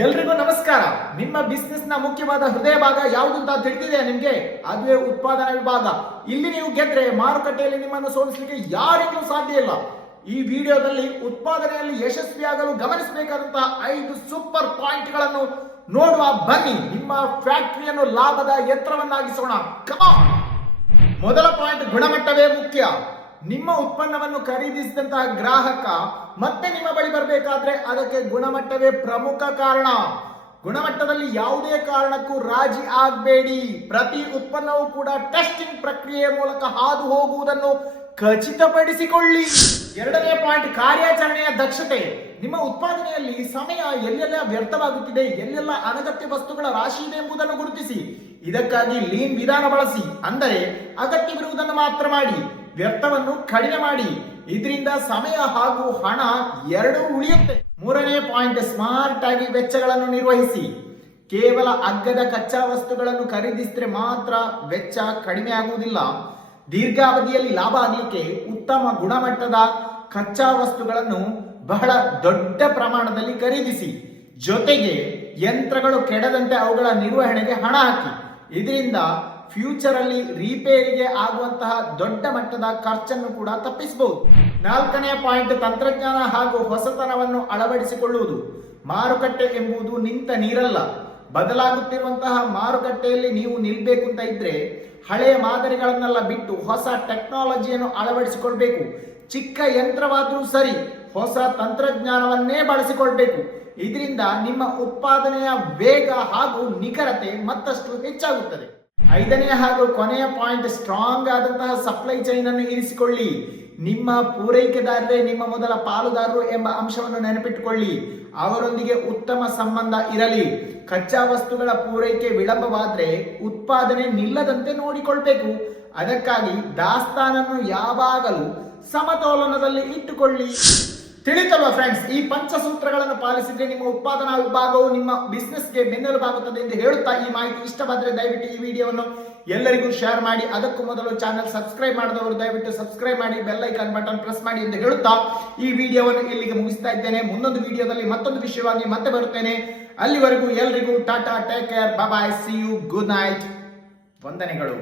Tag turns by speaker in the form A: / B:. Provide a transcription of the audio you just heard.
A: ಎಲ್ರಿಗೂ ನಮಸ್ಕಾರ. ನಿಮ್ಮ ಬಿಸ್ನೆಸ್ನ ಮುಖ್ಯವಾದ ಹೃದಯ ಭಾಗ ಯಾವುದು ಅಂತ ತಿಳಿದಿದೆ ನಿಮ್ಗೆ? ಅದುವೇ ಉತ್ಪಾದನಾ ವಿಭಾಗ. ಇಲ್ಲಿ ನೀವು ಗೆದ್ರೆ ಮಾರುಕಟ್ಟೆಯಲ್ಲಿ ನಿಮ್ಮನ್ನು ಸೋಲಿಸಲಿಕ್ಕೆ ಯಾರಿಗೂ ಸಾಧ್ಯ ಇಲ್ಲ. ಈ ವಿಡಿಯೋದಲ್ಲಿ ಉತ್ಪಾದನೆಯಲ್ಲಿ ಯಶಸ್ವಿಯಾಗಲು ಗಮನಿಸಬೇಕಾದಂತಹ ಐದು ಸೂಪರ್ ಪಾಯಿಂಟ್ಗಳನ್ನು ನೋಡುವ ಬನ್ನಿ. ನಿಮ್ಮ ಫ್ಯಾಕ್ಟರಿಯನ್ನು ಲಾಭದ ಎತ್ತರವನ್ನಾಗಿಸೋಣ. ಕಮ ಮೊದಲ ಪಾಯಿಂಟ್ ಗುಣಮಟ್ಟವೇ ಮುಖ್ಯ. ನಿಮ್ಮ ಉತ್ಪನ್ನವನ್ನು ಖರೀದಿಸಿದಂತಹ ಗ್ರಾಹಕ ಮತ್ತೆ ನಿಮ್ಮ ಬಳಿ ಬರಬೇಕಾದ್ರೆ ಅದಕ್ಕೆ ಗುಣಮಟ್ಟವೇ ಪ್ರಮುಖ ಕಾರಣ. ಗುಣಮಟ್ಟದಲ್ಲಿ ಯಾವುದೇ ಕಾರಣಕ್ಕೂ ರಾಜಿ ಆಗಬೇಡಿ. ಪ್ರತಿ ಉತ್ಪನ್ನವೂ ಕೂಡ ಟೆಸ್ಟಿಂಗ್ ಪ್ರಕ್ರಿಯೆಯ ಮೂಲಕ ಹಾದು ಹೋಗುವುದನ್ನು ಖಚಿತಪಡಿಸಿಕೊಳ್ಳಿ. ಎರಡನೇ ಪಾಯಿಂಟ್, ಕಾರ್ಯಾಚರಣೆಯ ದಕ್ಷತೆ. ನಿಮ್ಮ ಉತ್ಪಾದನೆಯಲ್ಲಿ ಸಮಯ ಎಲ್ಲೆಲ್ಲ ವ್ಯರ್ಥವಾಗುತ್ತಿದೆ, ಎಲ್ಲೆಲ್ಲ ಅನಗತ್ಯ ವಸ್ತುಗಳ ರಾಶಿ ಇದೆ ಎಂಬುದನ್ನು ಗುರುತಿಸಿ. ಇದಕ್ಕಾಗಿ ಲೀನ್ ವಿಧಾನ ಬಳಸಿ. ಅಂದರೆ ಅಗತ್ಯವಿರುವುದನ್ನು ಮಾತ್ರ ಮಾಡಿ. ವ್ಯರ್ಥವನ್ನು ಕಡಿಮೆ ಮಾಡಿ. ಇದರಿಂದ ಸಮಯ ಹಾಗೂ ಹಣ ಎರಡೂ ಉಳಿಯುತ್ತೆ. ಮೂರನೇ ಪಾಯಿಂಟ್ ಸ್ಮಾರ್ಟ್ ಆಗಿ ವೆಚ್ಚಗಳನ್ನು ನಿರ್ವಹಿಸಿ. ಕೇವಲ ಅಗ್ಗದ ಕಚ್ಚಾ ವಸ್ತುಗಳನ್ನು ಖರೀದಿಸಿದ್ರೆ ಮಾತ್ರ ವೆಚ್ಚ ಕಡಿಮೆ ಆಗುವುದಿಲ್ಲ. ದೀರ್ಘಾವಧಿಯಲ್ಲಿ ಲಾಭ ಆಗಲಿಕ್ಕೆ ಉತ್ತಮ ಗುಣಮಟ್ಟದ ಕಚ್ಚಾ ವಸ್ತುಗಳನ್ನು ಬಹಳ ದೊಡ್ಡ ಪ್ರಮಾಣದಲ್ಲಿ ಖರೀದಿಸಿ. ಜೊತೆಗೆ ಯಂತ್ರಗಳು ಕೆಡದಂತೆ ಅವುಗಳ ನಿರ್ವಹಣೆಗೆ ಹಣ ಹಾಕಿ. ಇದರಿಂದ ಫ್ಯೂಚರ್ ಅಲ್ಲಿ ರಿಪೇರಿಗೆ ಆಗುವಂತಹ ದೊಡ್ಡ ಮಟ್ಟದ ಖರ್ಚನ್ನು ಕೂಡ ತಪ್ಪಿಸಬಹುದು. ನಾಲ್ಕನೇ ಪಾಯಿಂಟ್ ತಂತ್ರಜ್ಞಾನ ಹಾಗೂ ಹೊಸತನವನ್ನು ಅಳವಡಿಸಿಕೊಳ್ಳುವುದು ಮಾರುಕಟ್ಟೆ ಎಂಬುದು ನಿಂತ ನೀರಲ್ಲ. ಬದಲಾಗುತ್ತಿರುವಂತಹ ಮಾರುಕಟ್ಟೆಯಲ್ಲಿ ನೀವು ನಿಲ್ಬೇಕು ಅಂತ ಇದ್ರೆ ಹಳೆಯ ಮಾದರಿಗಳನ್ನೆಲ್ಲ ಬಿಟ್ಟು ಹೊಸ ಟೆಕ್ನಾಲಜಿಯನ್ನು ಅಳವಡಿಸಿಕೊಳ್ಬೇಕು. ಚಿಕ್ಕ ಯಂತ್ರವಾದರೂ ಸರಿ, ಹೊಸ ತಂತ್ರಜ್ಞಾನವನ್ನೇ ಬಳಸಿಕೊಳ್ಬೇಕು. ಇದರಿಂದ ನಿಮ್ಮ ಉತ್ಪಾದನೆಯ ವೇಗ ಹಾಗೂ ನಿಖರತೆ ಮತ್ತಷ್ಟು ಹೆಚ್ಚಾಗುತ್ತದೆ. ಐದನೇ ಹಾಗೂ ಕೊನೆಯ ಪಾಯಿಂಟ್ ಸ್ಟ್ರಾಂಗ್ ಆದಂತಹ ಸಪ್ಲೈ ಚೈನ್ ಅನ್ನು ಇರಿಸಿಕೊಳ್ಳಿ. ನಿಮ್ಮ ಪೂರೈಕೆದಾರರೇ, ನಿಮ್ಮ ಮೊದಲ ಪಾಲುದಾರರು ಎಂಬ ಅಂಶವನ್ನು ನೆನಪಿಟ್ಟುಕೊಳ್ಳಿ. ಅವರೊಂದಿಗೆ ಉತ್ತಮ ಸಂಬಂಧ ಇರಲಿ. ಕಚ್ಚಾ ವಸ್ತುಗಳ ಪೂರೈಕೆ ವಿಳಂಬವಾದ್ರೆ ಉತ್ಪಾದನೆ ನಿಲ್ಲದಂತೆ ನೋಡಿಕೊಳ್ಬೇಕು. ಅದಕ್ಕಾಗಿ ದಾಸ್ತಾನನ್ನು ಯಾವಾಗಲೂ ಸಮತೋಲನದಲ್ಲಿ ಇಟ್ಟುಕೊಳ್ಳಿ. ತಿಳಿತಲ್ವಾ ಫ್ರೆಂಡ್ಸ್ ಈ ಪಂಚಸೂತ್ರಗಳನ್ನು ಪಾಲಿಸಿದ್ರೆ ನಿಮ್ಮ ಉತ್ಪಾದನಾ ವಿಭಾಗವು ನಿಮ್ಮ ಬಿಸ್ನೆಸ್ಗೆ ಬೆನ್ನೆಲುಬಾಗುತ್ತದೆ ಎಂದು ಹೇಳುತ್ತಾ ಈ ಮಾಹಿತಿ ಇಷ್ಟವಾದರೆ ದಯವಿಟ್ಟು ಈ ವಿಡಿಯೋವನ್ನು ಎಲ್ಲರಿಗೂ ಶೇರ್ ಮಾಡಿ. ಅದಕ್ಕೂ ಮೊದಲು ಚಾನಲ್ ಸಬ್ಸ್ಕ್ರೈಬ್ ಮಾಡಿದವರು ದಯವಿಟ್ಟು ಸಬ್ಸ್ಕ್ರೈಬ್ ಮಾಡಿ ಬೆಲ್ ಐಕಾನ್ ಬಟನ್ ಪ್ರೆಸ್ ಮಾಡಿ ಎಂದು ಹೇಳುತ್ತಾ ಈ ವಿಡಿಯೋವನ್ನು ಇಲ್ಲಿಗೆ ಮುಗಿಸ್ತಾ ಇದ್ದೇನೆ. ಮುಂದೊಂದು ವಿಡಿಯೋದಲ್ಲಿ ಮತ್ತೊಂದು ವಿಷಯವಾಗಿ ಮತ್ತೆ ಬರುತ್ತೇನೆ. ಅಲ್ಲಿವರೆಗೂ ಎಲ್ರಿಗೂ tata take care. Bye see you good night ವಂದನೆಗಳು.